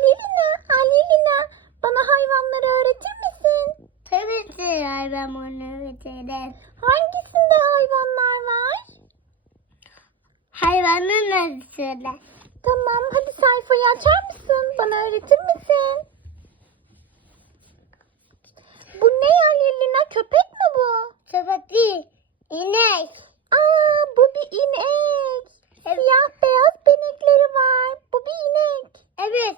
Alelina, Alelina bana hayvanları öğretir misin? Tabii ki ben onu öğretirim. Hangisinde hayvanlar var? Hayvanın arasında. Tamam hadi sayfayı açar mısın? Bana öğretir misin? Bu ne Alelina? Köpek mi bu? Köpek değil. İnek. Aa bu bir inek. Siyah beyaz benekleri var. Bu bir inek. Evet.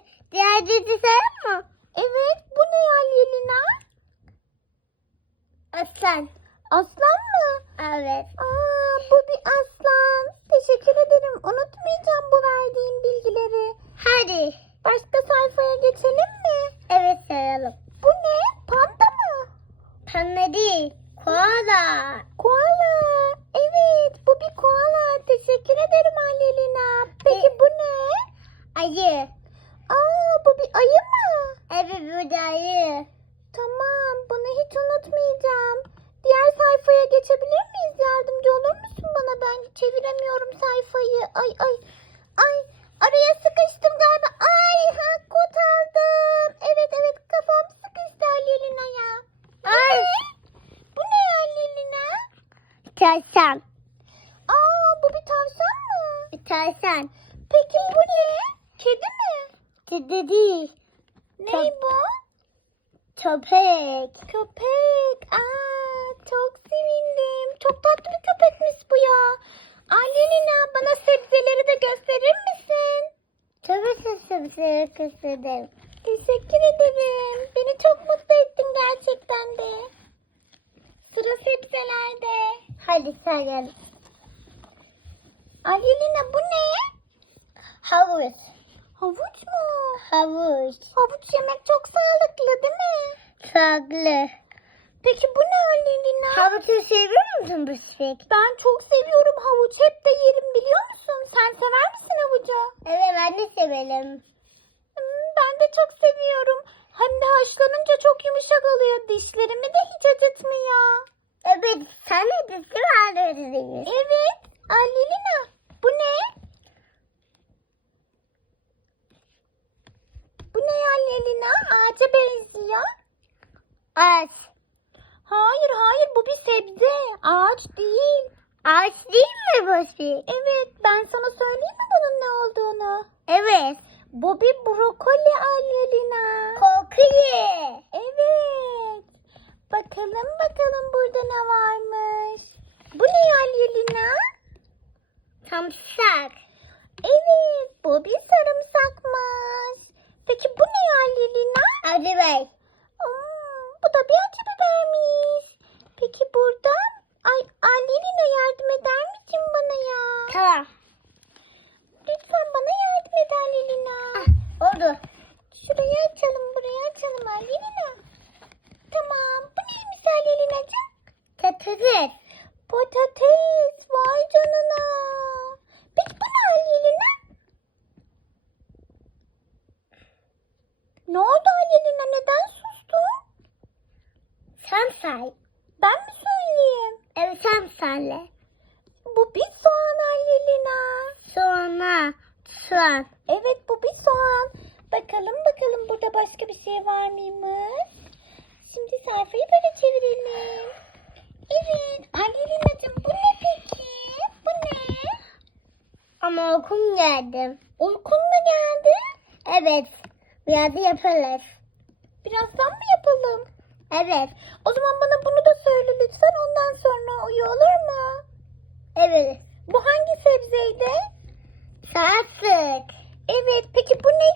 Cüzü sen mı? Evet bu ne Alelina? Aslan. Aslan mı? Evet. Aa bu bir aslan. Teşekkür ederim. Unutmayacağım bu verdiğin bilgileri. Hadi. Başka sayfaya geçelim mi? Evet sayalım. Bu ne? Panda mı? Pembe değil. Koala. Koala. Evet bu bir koala. Teşekkür ederim Alelina. Peki bu ne? Ayı. Bu bir ayı mı? Evet bu da ayı. Tamam bunu hiç unutmayacağım. Diğer sayfaya geçebilir miyiz? Yardımcı olur musun bana? Ben çeviremiyorum sayfayı. Ay ay. Ay araya sıkıştım galiba. Ay ha kod aldım. Evet evet kafam sıkıştı Alelina ya. Ay. Bu ne Alelina? Tavşan. Aa bu bir tavşan mı? Tavşan. Peki bu ne? Kedi mi? Kedi değil. Ne bu? Köpek. Köpek. Aa, çok sevindim. Çok tatlı bir köpekmiş bu ya. Annenina bana sebzeleri de gösterir misin? Tabii ki sebze kısırdım. Teşekkür ederim. Beni çok mutlu ettin gerçekten de. Sıra sebzelerde. Hadi sayalım. Annenina bu ne? Havuç. Havuç mu? Havuç. Havuç yemek çok sağlıklı değil mi? Sağlıklı. Peki bu ne Annenina? Havucu seviyor musun Büsbük? Ben çok seviyorum havuç. Hep de yerim biliyor musun? Sen sever misin havucu? Evet ben de severim. Hmm, Ben de çok seviyorum. Hem de haşlanınca çok yumuşak oluyor. Dişlerimi de hiç acıtmıyor. Evet sen de dişli varlığı Evet. Alilina. Bu ne? Bu ne Alilina? Ağaca benziyor. Ağaç. Hayır hayır bu bir sebze. Ağaç değil. Ağaç değil mi Büsbük? Evet ben sana söyleyeyim mi bunun ne olduğunu? Evet. Bu bir brokoli Alilina. Kokuyor. Evet. Bakalım bakalım burada ne varmış. Bu ne Alilina? Samsak. Evet, bu bir sarımsakmış. Peki bu ne Alilina? Acı Bey. Hmm, bu da bir acı bibermiş. Peki burada? Ay Alilina yardım eder misin bana ya? Tamam. Lütfen bana yardım et Alilina. Ah, oldu. Şurayı açalım, burayı açalım Alilina. Tamam, bu neymiş Alilina'cığım? Patates. Patates, vay canına. Peki bu ne Alilina? Ne oldu Alilina, neden sustun? Sen say. Ben mi söyleyeyim? Evet sen söyle. Bu bir soğan Alilina. Sonra soğan. Evet bu bir soğan. Bakalım bakalım burada başka bir şey var mıymış? Şimdi sayfayı böyle çevirelim. Evet. Alilina'cığım bu ne peki? Bu ne? Ama okum geldim. Uykun mu geldi? Evet. Biraz yaparız. Birazdan mı yapalım? Evet. O zaman bana bunu da söyle lütfen. Ondan sonra uyu olur mu? Evet. Bu hangi sebzeydi? Saatlik. Evet. Peki bu ne